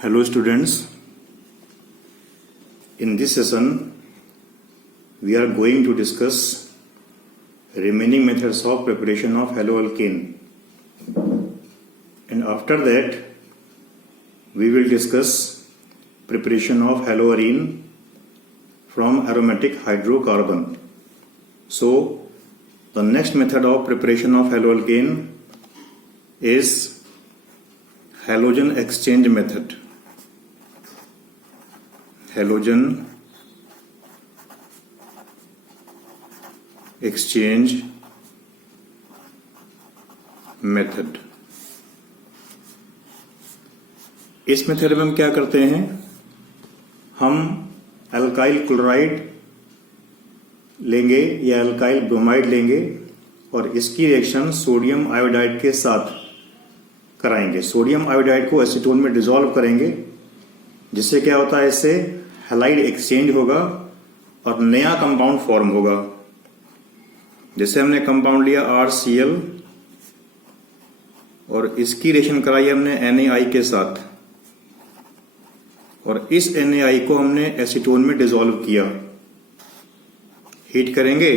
Hello students, in this session we are going to discuss remaining methods of preparation of haloalkane, and after that we will discuss preparation of haloarine from aromatic hydrocarbon. So the next method of preparation of haloalkane is halogen exchange method. Halogen exchange method. इस method में हम क्या करते हैं, हम alkyl chloride लेंगे या alkyl bromide लेंगे और इसकी रिएक्शन सोडियम आयोडाइड के साथ कराएंगे। सोडियम आयोडाइड को एसीटोन में डिसॉल्व करेंगे, जिससे क्या होता है, इससे हैलाइड एक्सचेंज होगा और नया कंपाउंड फॉर्म होगा। जैसे हमने कंपाउंड लिया RCl और इसकी रिएक्शन कराई हमने NaI के साथ और इस NaI को हमने एसीटोन में डिसॉल्व किया। हीट करेंगे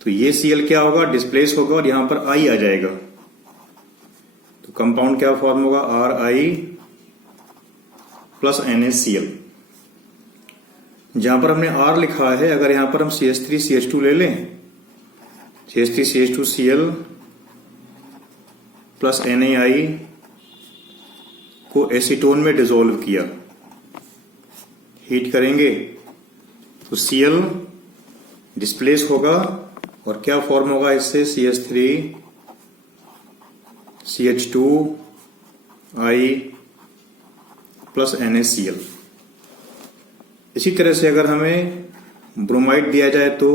तो ये Cl क्या होगा, डिस्प्लेस होगा और यहां पर I आ जाएगा। तो कंपाउंड क्या फॉर्म होगा, RI प्लस NaCl। जहां पर हमने R लिखा है, अगर यहां पर हम CH3CH2 ले लें, CH3CH2Cl प्लस NaI को एसीटोन में डिसॉल्व किया, हीट करेंगे तो Cl डिस्प्लेस होगा और क्या फॉर्म होगा इससे, CH3CH2I प्लस NaCl। इसी तरह से अगर हमें ब्रोमाइड दिया जाए तो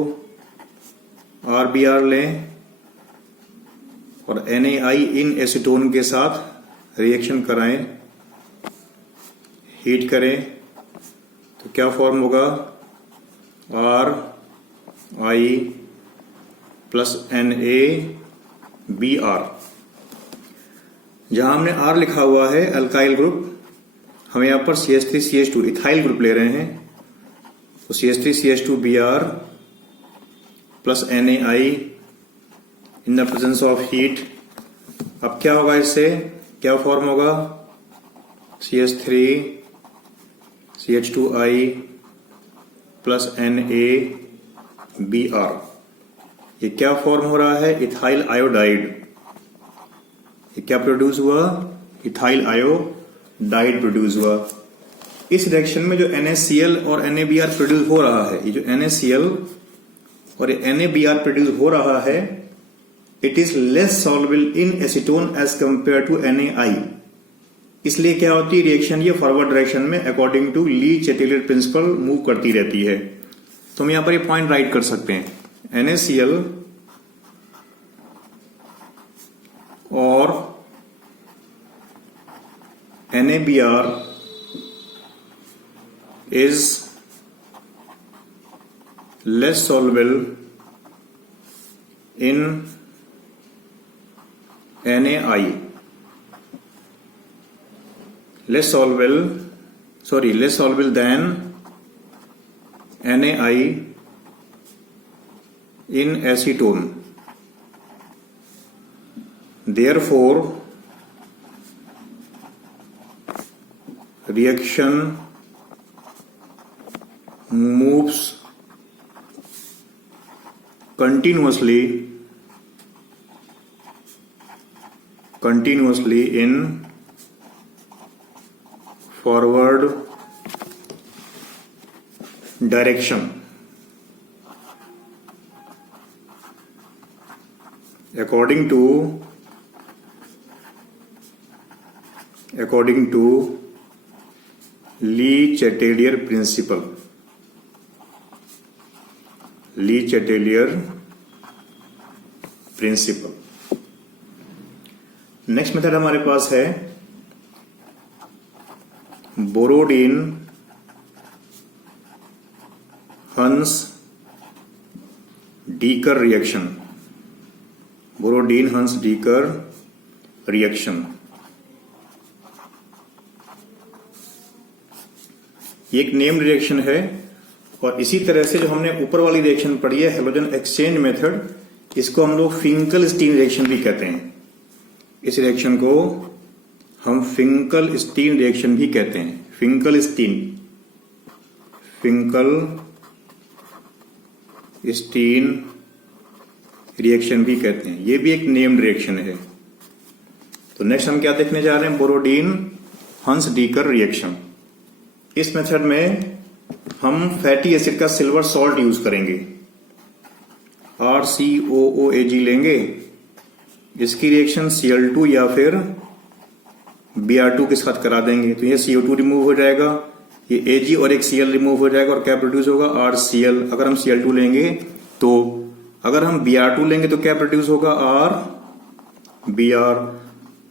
RBr लें और NaI इन एसीटोन के साथ रिएक्शन कराएं, हीट करें तो क्या फॉर्म होगा, RI प्लस NaBr। जहां हमने R लिखा हुआ है अल्काइल ग्रुप, हम यहां पर CH3CH2 इथाइल ग्रुप ले रहे हैं, तो CH3CH2Br plus NaI in the presence of heat. अब क्या होगा, इससे क्या फॉर्म होगा, CH3CH2I प्लस NaBr। ये क्या फॉर्म हो रहा है, इथाइल आयोडाइड। ये क्या प्रोड्यूस हुआ, इथाइल आयोडाइड प्रोड्यूस हुआ। इस रिएक्शन में जो NaCl और NaBr प्रोड्यूस हो रहा है, ये जो NaCl और ये NaBr प्रोड्यूस हो रहा है, it is less soluble in acetone as compare to NaI। इसलिए क्या होती है रिएक्शन, ये फॉरवर्ड डायरेक्शन में according to Le Chatelier principle move करती रहती है। तो हम यहां पर ये पॉइंट राइट कर सकते हैं, NaCl और NaBr is less soluble in NaI, less soluble than NaI in acetone. Therefore reaction moves continuously in forward direction according to Lee Chatelier principle। Le Chatelier principle. Next method हमारे पास है Borodin हंस डीकर reaction, Borodin हंस डीकर reaction. ये एक named reaction है। और इसी तरह से जो हमने ऊपर वाली रिएक्शन पढ़ी है हैलोजन एक्सचेंज मेथड, इसको हम लोग फिंकल-स्टीन रिएक्शन भी कहते हैं। इस रिएक्शन को हम फिंकल-स्टीन रिएक्शन भी कहते हैं। फिंकल-स्टीन रिएक्शन भी कहते हैं। ये भी एक नेम्ड रिएक्शन है। तो नेक्स्ट हम क्या देखने जा रहे हैं, बोरोडीन हंस डीकर रिएक्शन। इस मेथड में हम फैटी एसिड का सिल्वर सॉल्ट यूज करेंगे, RCOOAG लेंगे। इसकी रिएक्शन Cl2 या फिर Br2 के साथ करा देंगे, तो ये CO2 रिमूव हो जाएगा, ये Ag और एक Cl रिमूव हो जाएगा और क्या प्रोड्यूस होगा, RCl। अगर हम Cl2 लेंगे तो, अगर हम Br2 लेंगे तो क्या प्रोड्यूस होगा, RBr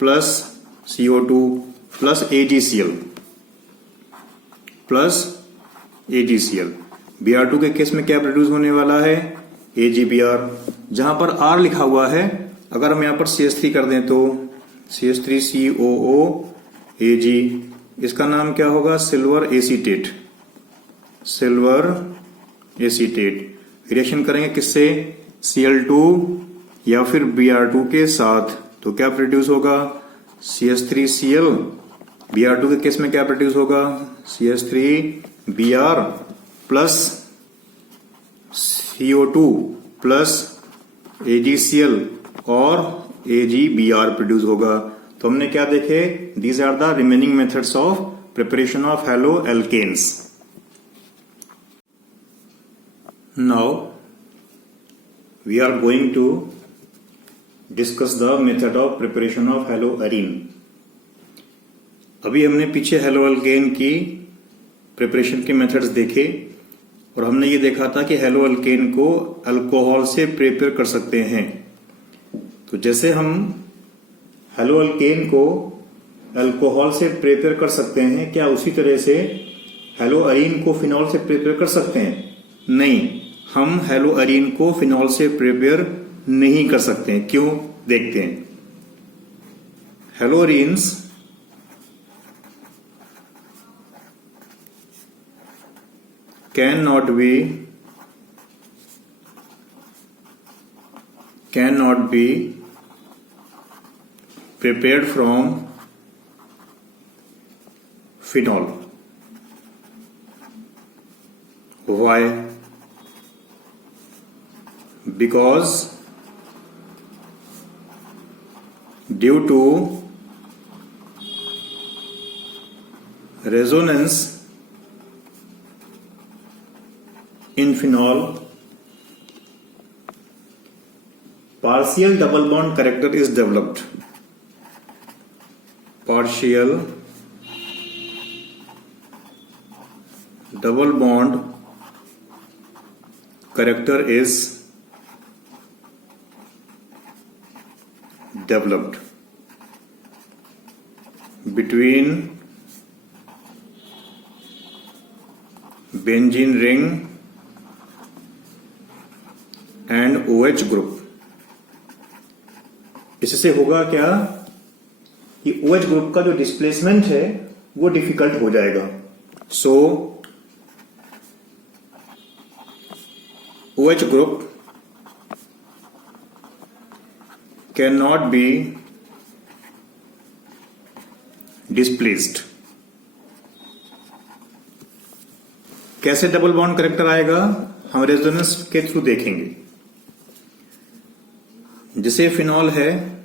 plus CO2 plus AgCl plus AgCl। Br2 के केस में क्या प्रोड्यूस होने वाला है, AgBr। जहां पर R लिखा हुआ है, अगर हम यहां पर CH3 कर दें तो CH3COOAG, इसका नाम क्या होगा, silver acetate. Silver acetate reaction करेंगे किससे, Cl2 या फिर Br2 के साथ, तो क्या प्रोड्यूस होगा, CH3Cl। Br2 के केस में क्या प्रोड्यूस होगा, CH3Br plus CO2 plus AgCl और AgBr प्रोड्यूस होगा। तो हमने क्या देखे, these are the remaining methods of preparation of haloalkanes. Now we are going to discuss the method of preparation of haloarene. अभी हमने पीछे हैलो एल्केन की प्रिपरेशन के मेथड्स देखे और हमने ये देखा था कि हैलो एल्केन को अल्कोहल से प्रिपेयर कर सकते हैं। तो जैसे हम हैलो एल्केन को अल्कोहल से प्रिपेयर कर सकते हैं, क्या उसी तरह से हैलो एरीन को फिनॉल से प्रिपेयर कर सकते हैं? नहीं, हम हैलो एरीन को फिनॉल से प्रिपेयर नहीं कर सकते हैं। क्यों, देखते हैं। Hello arenes cannot be prepared from phenol. Why? Because due to resonance in phenol, partial double bond character is developed. Partial double bond character is developed between benzene ring and OH group. इससे होगा क्या कि OH group का जो displacement है वो difficult हो जाएगा। सो OH group can not be displaced. कैसे डबल बॉन्ड कैरेक्टर आएगा, हम रेजोनेंस के थ्रू देखेंगे। जैसे फिनॉल है,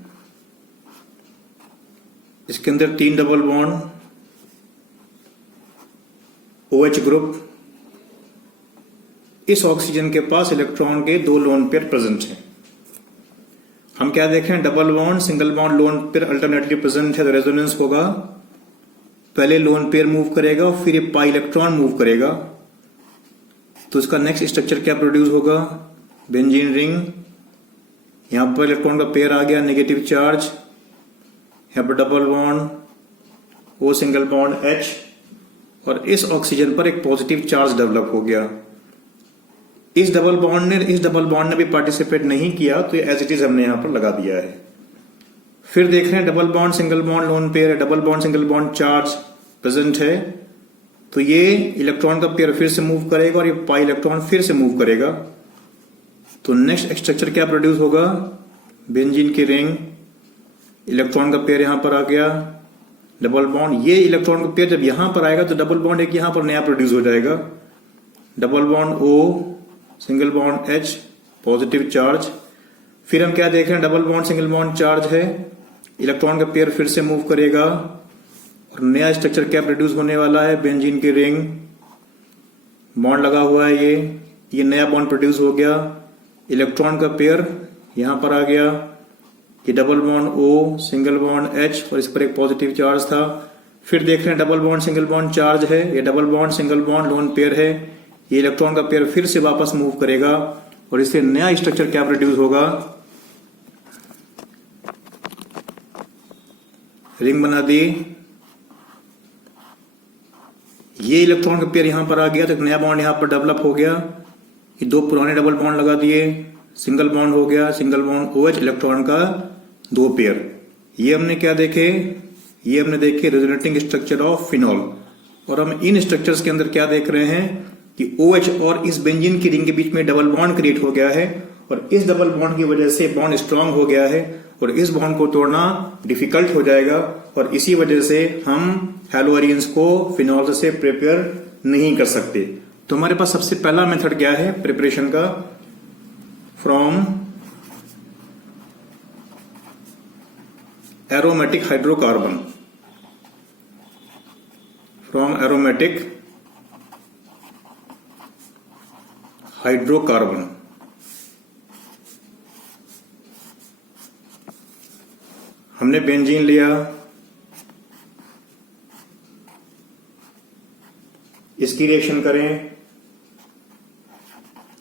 इसके अंदर 3 डबल बॉन्ड, OH ग्रुप, इस ऑक्सीजन के पास इलेक्ट्रॉन के 2 लोन पेयर प्रेजेंट हैं। हम क्या देख रहे हैं, double bond, single bond, lone pair alternately present है, तो रेजोनेंस होगा, पहले लोन पेयर मूव करेगा फिर ये पाई इलेक्ट्रॉन मूव करेगा, तो इसका नेक्स्ट स्ट्रक्चर क्या प्रोड्यूस होगा, बेंजीन रिंग। यहां पर इलेक्ट्रॉन का पेयर आ गया, नेगेटिव चार्ज, यहां पर double bond, O single bond H, और इस ऑक्सीजन पर एक पॉजिटिव चार्ज डेवलप हो गया। इस डबल बॉन्ड ने भी पार्टिसिपेट नहीं किया, तो एज इट इज हमने यहां पर लगा दिया है। फिर देख रहे हैं double bond single bond lone pair है, double bond single bond charge present है, तो ये इलेक्ट्रॉन का पेयर फिर से मूव करेगा और ये पाई इलेक्ट्रॉन फिर से मूव करेगा। तो नेक्स्ट स्ट्रक्चर क्या प्रोड्यूस होगा, बेंजीन की रिंग, इलेक्ट्रॉन का पेयर यहां पर आ गया, डबल बॉन्ड। ये इलेक्ट्रॉन का पेयर जब यहां पर आएगा तो डबल बॉन्ड एक यहां पर नया प्रोड्यूस हो जाएगा, double bond O, single bond H, positive charge. फिर हम क्या देख रहे हैं, double bond single bond charge है, इलेक्ट्रॉन का पेयर फिर से मूव करेगा और नया स्ट्रक्चर क्या प्रोड्यूस होने वाला है, बेंजीन की रिंग, बॉन्ड लगा हुआ है, ये नया बॉन्ड प्रोड्यूस हो गया, इलेक्ट्रॉन का पेयर यहां पर आ गया, ये double bond O, single bond H और इस पर एक पॉजिटिव चार्ज था। फिर देख रहे हैं double bond single bond charge है, ये double bond single bond lone pair है, ये इलेक्ट्रॉन का पेयर फिर से वापस मूव करेगा और इससे नया स्ट्रक्चर क्या प्रोड्यूस होगा, रिंग बना दी। ये इलेक्ट्रॉन का पेयर यहां पर आ गया तो एक नया बॉन्ड यहां पर डेवलप हो गया, ये दो पुराने डबल बॉन्ड लगा दिए, सिंगल बॉन्ड हो गया, सिंगल बॉन्ड OH, इलेक्ट्रॉन का दो पेयर। ये हमने क्या देखे, ये हमने देखे रेजोनेटिंग स्ट्रक्चर ऑफ फिनॉल। और हम इन स्ट्रक्चर्स के अंदर क्या देख रहे हैं कि OH और इस बेंजीन की रिंग के बीच में डबल बॉन्ड क्रिएट हो गया है और इस डबल बॉन्ड की वजह से बॉन्ड स्ट्रांग हो गया है और इस बॉन्ड को तोड़ना डिफिकल्ट हो जाएगा और इसी वजह से हम हैलोअरीन्स को फिनॉल से प्रिपेयर नहीं कर सकते। तो हमारे पास सबसे पहला मेथड क्या है प्रिपरेशन का, from aromatic hydrocarbon, from aromatic hydrocarbon. हमने बेंजीन लिया, इसकी रिएक्शन करें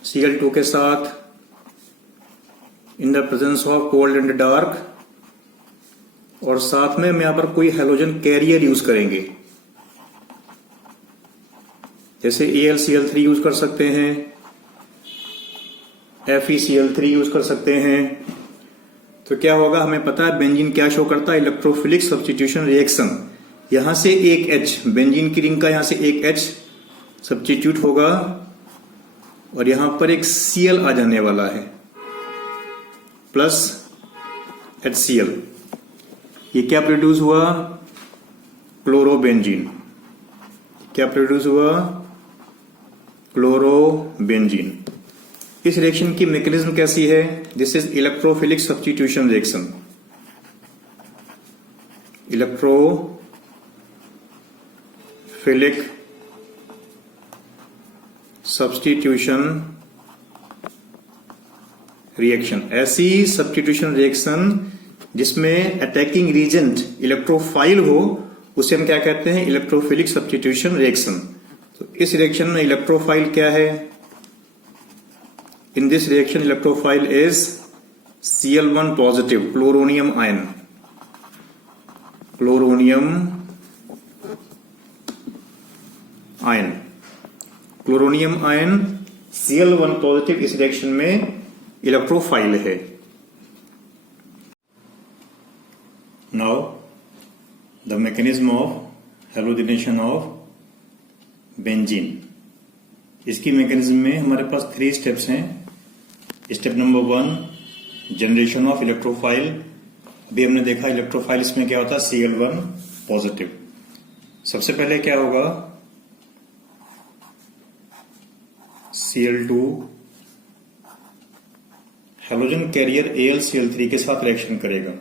Cl2 के साथ in the presence of cold and dark, और साथ में हम यहां पर कोई हैलोजन कैरियर यूज करेंगे, जैसे AlCl3 यूज कर सकते हैं, FeCl3 यूज कर सकते हैं। तो क्या होगा, हमें पता है बेंजीन क्या शो करता है, इलेक्ट्रोफिलिक सब्स्टिट्यूशन रिएक्शन। यहां से एक H, बेंजीन की रिंग का यहां से एक H सब्स्टिट्यूट होगा और यहां पर एक Cl आ जाने वाला है प्लस HCl। ये क्या प्रोड्यूस हुआ, क्लोरोबेंजीन। क्या प्रोड्यूस हुआ, क्लोरोबेंजीन। इस रिएक्शन की मैकेनिज्म कैसी है, this is electrophilic substitution reaction, electrophilic substitution reaction. ऐसी सब्स्टिट्यूशन रिएक्शन जिसमें अटैकिंग रीजेंट इलेक्ट्रोफाइल हो उसे हम क्या कहते हैं, इलेक्ट्रोफिलिक सब्स्टिट्यूशन रिएक्शन। तो इस रिएक्शन में इलेक्ट्रोफाइल क्या है, in this reaction electrophile is Cl1 positive, chloronium ion, chloronium ion, chloronium ion Cl1 positive इस रिएक्शन में इलेक्ट्रोफाइल है। Now the mechanism of halogenation of benzene. इसकी मैकेनिज्म में हमारे पास 3 स्टेप्स हैं। Step number 1, generation of electrophile. अभी हमने देखा इलेक्ट्रोफाइल इसमें क्या होता है, Cl1 पॉजिटिव। सबसे पहले क्या होगा, Cl2 हैलोजन कैरियर AlCl3 के साथ रिएक्शन करेगा।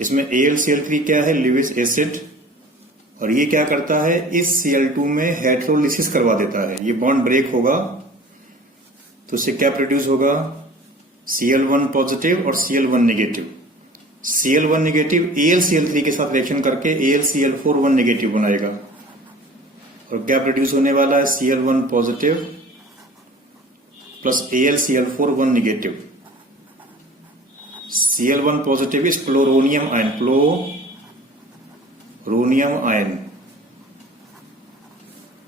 इसमें AlCl3 क्या है, लिविस एसिड, और ये क्या करता है, इस Cl2 में हेटेरोलिसिस करवा देता है। ये बॉन्ड ब्रेक होगा तो इससे क्या प्रोड्यूस होगा, Cl1 पॉजिटिव और Cl1 negative. Cl1 negative AlCl3 के साथ रिएक्शन करके AlCl4 नेगेटिव बनाएगा और क्या प्रोड्यूस होने वाला है, Cl1 positive plus AlCl4 negative. Cl1 positive is chloronium ion, chloronium ion,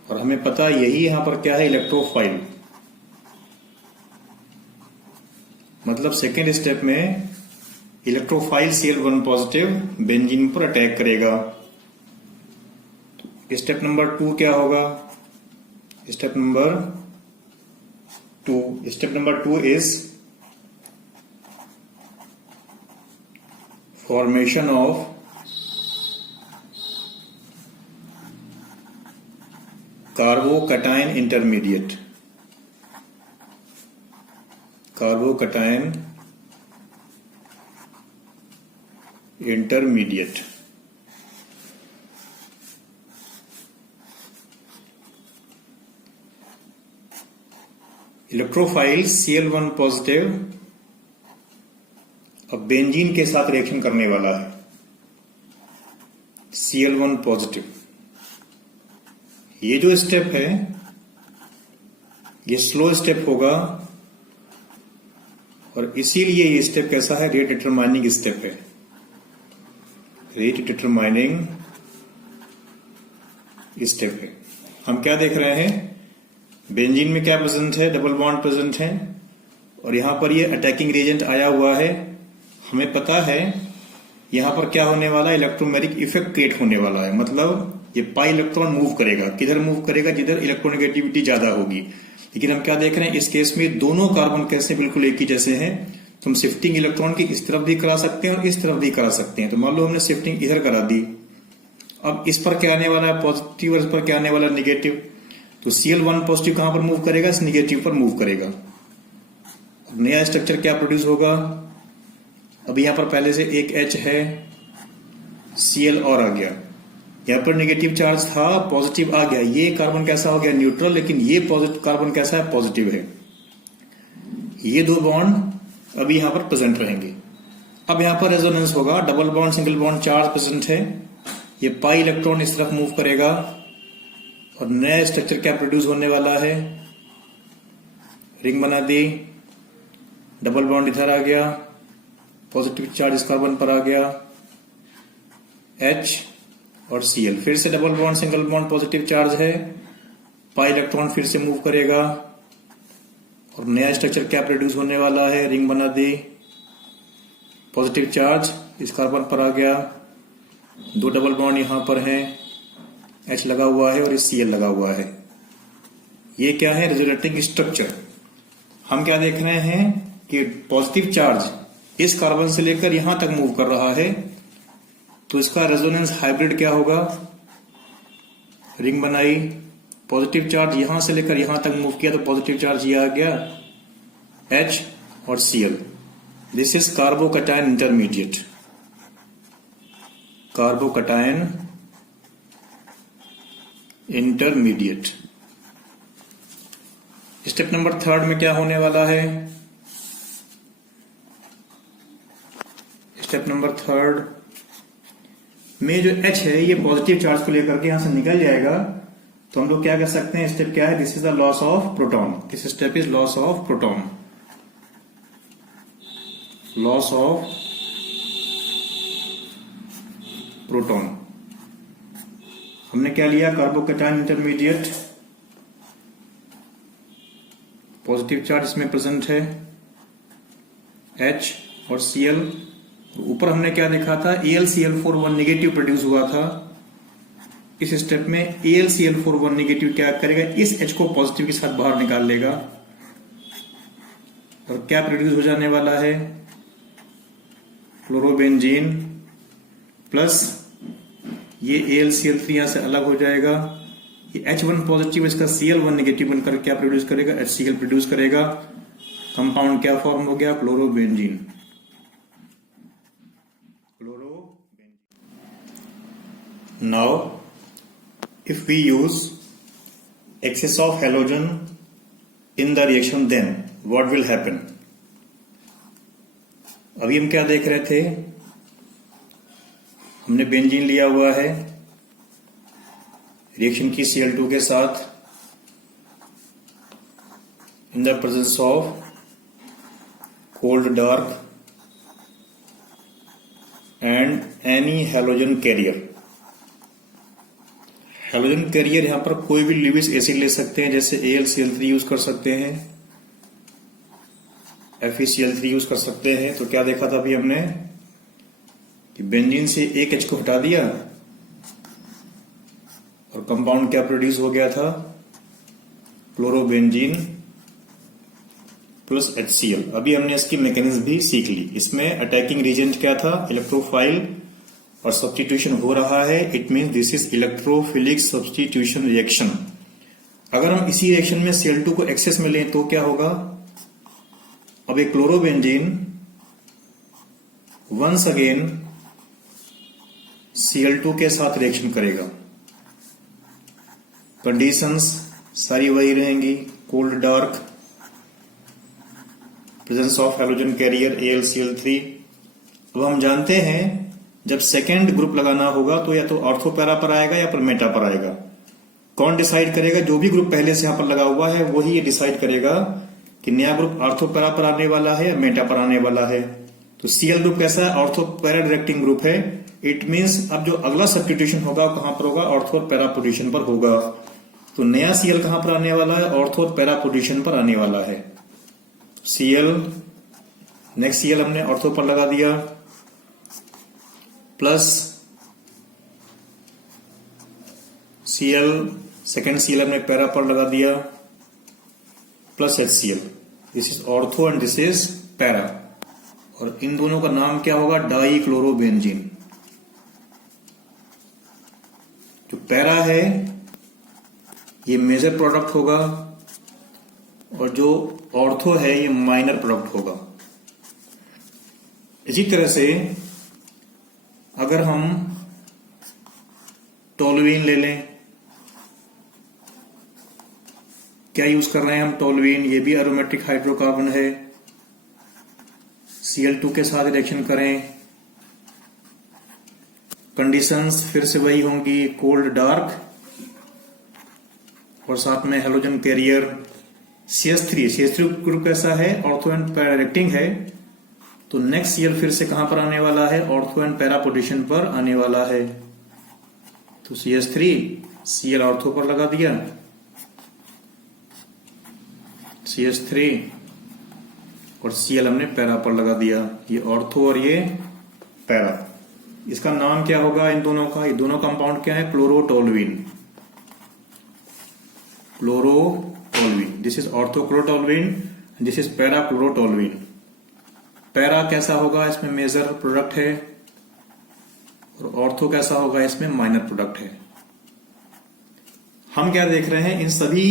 और हमें पता यही यहां पर क्या है, इलेक्ट्रोफाइल। मतलब सेकेंड स्टेप में इलेक्ट्रोफाइल Cl1 पॉजिटिव बेंजीन पर अटैक करेगा। स्टेप नंबर 2 क्या होगा? Step number 2 is formation of carbocation intermediate. Carbocation intermediate. Electrophile Cl1 positive अब बेंजीन के साथ रिएक्शन करने वाला है। Cl1 पॉजिटिव, ये जो स्टेप है ये स्लो स्टेप होगा और इसीलिए ये स्टेप कैसा है? रेट डिटरमाइनिंग स्टेप है। रेट डिटरमाइनिंग स्टेप है। हम क्या देख रहे हैं? बेंजीन में क्या प्रेजेंट है? डबल बॉन्ड प्रेजेंट है और यहां पर ये अटैकिंग रिएजेंट आया हुआ है। हमें पता है यहां पर क्या होने वाला है? इलेक्ट्रोमैग्नेटिक इफेक्ट क्रिएट होने वाला है। मतलब ये पाई इलेक्ट्रॉन मूव करेगा। किधर मूव करेगा? जिधर इलेक्ट्रोनेगेटिविटी ज्यादा होगी। लेकिन हम क्या देख रहे हैं? इस केस में दोनों कार्बन कैसे बिल्कुल एक ही जैसे हैं, तो हम शिफ्टिंग इलेक्ट्रॉन की इस तरफ भी करा सकते हैं और इस तरफ भी करा सकते हैं। तो मान लो हमने शिफ्टिंग इधर करा दी, अब इस पर क्या आने वाला है? पॉजिटिव और इस पर क्या आने वाला है? निगेटिव। तो Cl1 पॉजिटिव कहां पर मूव करेगा? इस निगेटिव पर मूव करेगा। नया स्ट्रक्चर क्या प्रोड्यूस होगा? अब यहां पर पहले से एक H है, Cl और आ गया। यहां पर नेगेटिव चार्ज था, पॉजिटिव आ गया। ये कार्बन कैसा हो गया? न्यूट्रल। लेकिन ये पॉजिटिव कार्बन कैसा है? पॉजिटिव है। ये दो बॉन्ड अभी यहां पर प्रेजेंट रहेंगे। अब यहां पर रेजोनेंस होगा। Double bond single bond charge present है। ये पाई इलेक्ट्रॉन इस तरफ मूव करेगा और नया स्ट्रक्चर क्या प्रोड्यूस होने वाला है? रिंग बना दी, डबल बॉन्ड इधर आ गया, पॉजिटिव चार्ज इस कार्बन पर आ गया, H और Cl। फिर से double bond single bond positive charge है, पाई इलेक्ट्रॉन फिर से मूव करेगा और नया स्ट्रक्चर क्या प्रोड्यूस होने वाला है? रिंग बना दी, पॉजिटिव चार्ज इस कार्बन पर आ गया, दो डबल बॉन्ड यहां पर हैं, H लगा हुआ है और इस Cl लगा हुआ है। ये क्या है? Resonating structure. हम क्या देख रहे हैं कि पॉजिटिव चार्ज इस कार्बन से लेकर यहां तक मूव कर रहा है, तो इसका रेजोनेंस हाइब्रिड क्या होगा? रिंग बनाई, पॉजिटिव चार्ज यहां से लेकर यहां तक मूव किया तो पॉजिटिव चार्ज ये आ गया H और Cl। This is carbocation intermediate. Carbocation intermediate. Step number 3 में क्या होने वाला है? स्टेप नंबर 3 में जो H है ये पॉजिटिव चार्ज को लेकर के यहां से निकल जाएगा, तो हम लोग क्या कर सकते हैं? स्टेप क्या है? This is the loss of proton. This step is loss of proton. Loss of proton. हमने क्या लिया? कार्बोकैटायन इंटरमीडिएट, पॉजिटिव चार्ज इसमें प्रेजेंट है, H और Cl। ऊपर हमने क्या देखा था? AlCl41 नेगेटिव प्रोड्यूस हुआ था। इस स्टेप में AlCl41 नेगेटिव क्या करेगा? इस H को पॉजिटिव के साथ बाहर निकाल लेगा और क्या प्रोड्यूस हो जाने वाला है? फ्लोरोबेंजीन प्लस ये AlCl3 यहां से अलग हो जाएगा। ये H1 पॉजिटिव इसका Cl1 नेगेटिव बनकर क्या प्रोड्यूस करेगा? HCl प्रोड्यूस करेगा। कंपाउंड क्या फॉर्म हो गया? Chlorobenzene. Now, if we use excess of halogen in the reaction, then what will happen? अभी हम क्या देख रहे थे? हमने बेंजीन लिया हुआ है, रिएक्शन की Cl2 के साथ in the presence of cold dark and any halogen carrier। Halogen carrier यहां पर कोई भी ल्यूइस एसिड ले सकते हैं, जैसे AlCl3 यूज कर सकते हैं, FeCl3 यूज कर सकते हैं। तो क्या देखा था अभी हमने कि बेंजीन से एक H को हटा दिया और कंपाउंड क्या प्रोड्यूस हो गया था, क्लोरोबेंजीन प्लस HCl। अभी हमने इसकी मैकेनिज्म भी सीख ली। इसमें अटैकिंग रीजेंट क्या था, इलेक्ट्रोफाइल, और सब्स्टिट्यूशन हो रहा है, it means this is electrophilic substitution reaction. अगर हम इसी रिएक्शन में Cl2 को एक्सेस में लें तो क्या होगा, अब एक क्लोरोबेंजीन वंस अगेन Cl2 के साथ रिएक्शन करेगा। कंडीशंस सारी वही रहेंगी, cold dark, presence of halogen carrier AlCl3। अब हम जानते हैं जब सेकेंड ग्रुप लगाना होगा तो या तो ऑर्थो पैरा पर आएगा या फिर मेटा पर आएगा। कौन डिसाइड करेगा, जो भी ग्रुप पहले से यहां पर लगा हुआ है वही ये डिसाइड करेगा कि नया ग्रुप ऑर्थो पैरा पर आने वाला है या मेटा पर आने वाला है। तो Cl ग्रुप कैसा है, ऑर्थो पैरा डायरेक्टिंग ग्रुप है। इट मींस अब जो अगला सब्स्टिट्यूशन होगा कहां पर होगा, ऑर्थो और पैरा पोजीशन पर होगा। तो नया Cl कहां पर आने वाला है, ऑर्थो और पैरा पोजीशन पर आने वाला है। Cl, नेक्स्ट Cl हमने ऑर्थो पर लगा दिया, प्लस Cl, सेकेंड Cl हमने पैरा पर लगा दिया, plus HCl। This is ortho and this is para, और इन दोनों का नाम क्या होगा, डाइक्लोरोबेंजीन। जो पैरा है ये मेजर प्रोडक्ट होगा और जो ऑर्थो है ये माइनर प्रोडक्ट होगा। इसी तरह से अगर हम टोलुइन ले लें, क्या यूज कर रहे हैं हम, टोलुइन, ये भी एरोमेटिक हाइड्रोकार्बन है। Cl2 के साथ रिएक्शन करें, कंडीशंस फिर से वही होंगी, कोल्ड डार्क, और साथ में हैलोजन कैरियर CH3 ग्रुप कैसा है, ऑर्थो एंड पैरा डायरेक्टिंग है। तो नेक्स्ट Cl फिर से कहां पर आने वाला है, ऑर्थो एंड पैरा पोजीशन पर आने वाला है। तो CH3 Cl ऑर्थो पर लगा दिया, CH3 और Cl हमने पैरा पर लगा दिया। ये ऑर्थो और ये पैरा। इसका नाम क्या होगा इन दोनों का, ये दोनों कंपाउंड क्या है, chlorotoluene. Chlorotoluene, this is orthochlorotoluene, this is para chlorotoluene. Para कैसा होगा, इसमें मेजर प्रोडक्ट है, और ऑर्थो कैसा होगा, इसमें माइनर प्रोडक्ट है। हम क्या देख रहे हैं, इन सभी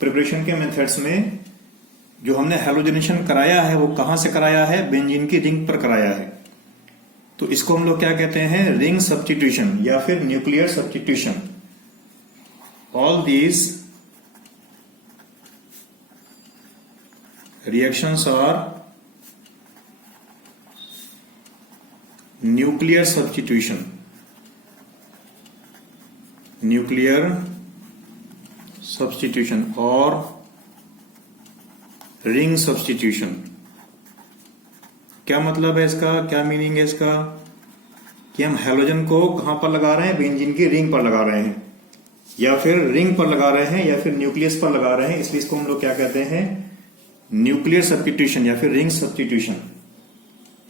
प्रिपरेशन के मेथड्स में जो हमने हैलोजनेशन कराया है वो कहां से कराया है, बेंजीन की रिंग पर कराया है। तो इसको हम लोग क्या कहते हैं, रिंग सब्स्टिट्यूशन या फिर nuclear substitution. All these reactions are nuclear substitution, और रिंग सब्स्टिट्यूशन। क्या मतलब है इसका, क्या मीनिंग है इसका, कि हम हैलोजन को कहां पर लगा रहे हैं, बेंजीन की रिंग पर लगा रहे हैं, या फिर रिंग पर लगा रहे हैं, या फिर न्यूक्लियस पर लगा रहे हैं। इसलिए इसको हम लोग क्या कहते हैं, न्यूक्लियर सब्स्टिट्यूशन या फिर रिंग सब्स्टिट्यूशन।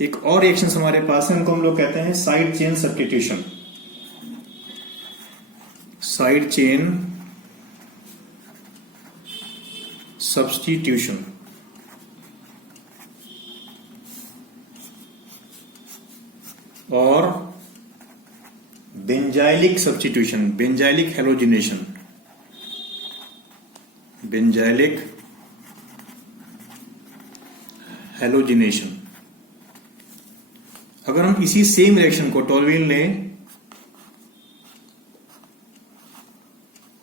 एक और रिएक्शन हमारे पास है, उनको हम लोग कहते हैं side chain substitution. Side chain substitution, और benzylic substitution, benzylic halogenation, benzylic halogenation. अगर हम इसी सेम रिएक्शन को टोलुइन लें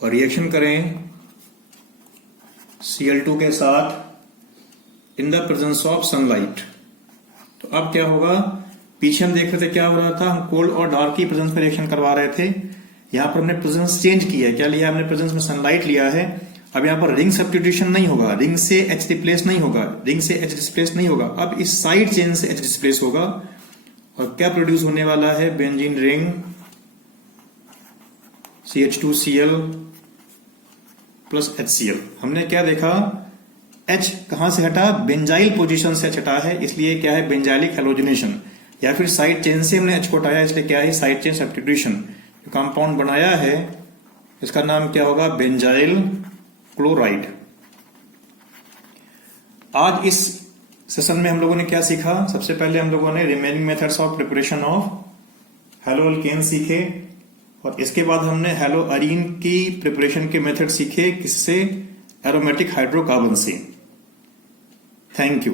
और रिएक्शन करें Cl2 के साथ in the presence of sunlight, तो अब क्या होगा, पीछे हम देख रहे थे क्या हो रहा था, हम कोल्ड और डार्क की प्रेजेंस में रिएक्शन करवा रहे थे। यहां पर हमने प्रेजेंस चेंज किया है, क्या लिया हमने, प्रेजेंस में सनलाइट लिया है। अब यहां पर रिंग सब्स्टिट्यूशन नहीं होगा, रिंग से H रिप्लेस नहीं होगा, रिंग से H डिस्प्लेस नहीं होगा, अब इस साइड चेन से H डिस्प्लेस होगा। और क्या प्रोड्यूस होने वाला है, benzene ring CH2Cl plus HCl। हमने क्या देखा, H कहां से हटा, बेंजाइल पोजीशन से H हटा है, इसलिए क्या है, बेंजाइलिक हैलोजिनेशन। या फिर साइड चेन से हमने H को हटाया, इसलिए क्या है, साइड चेन सब्स्टिट्यूशन। जो कंपाउंड बनाया है इसका नाम क्या होगा? Benzyl chloride. आज इस सेशन में हम लोगों ने क्या सीखा? सबसे पहले हम लोगों ने remaining methods of preparation of hello alkane सीखे, और इसके बाद हमने हैलो अरीन की प्रिपरेशन के मेथड सीखे, किससे? एरोमेटिक हाइड्रोकार्बन से। Thank you.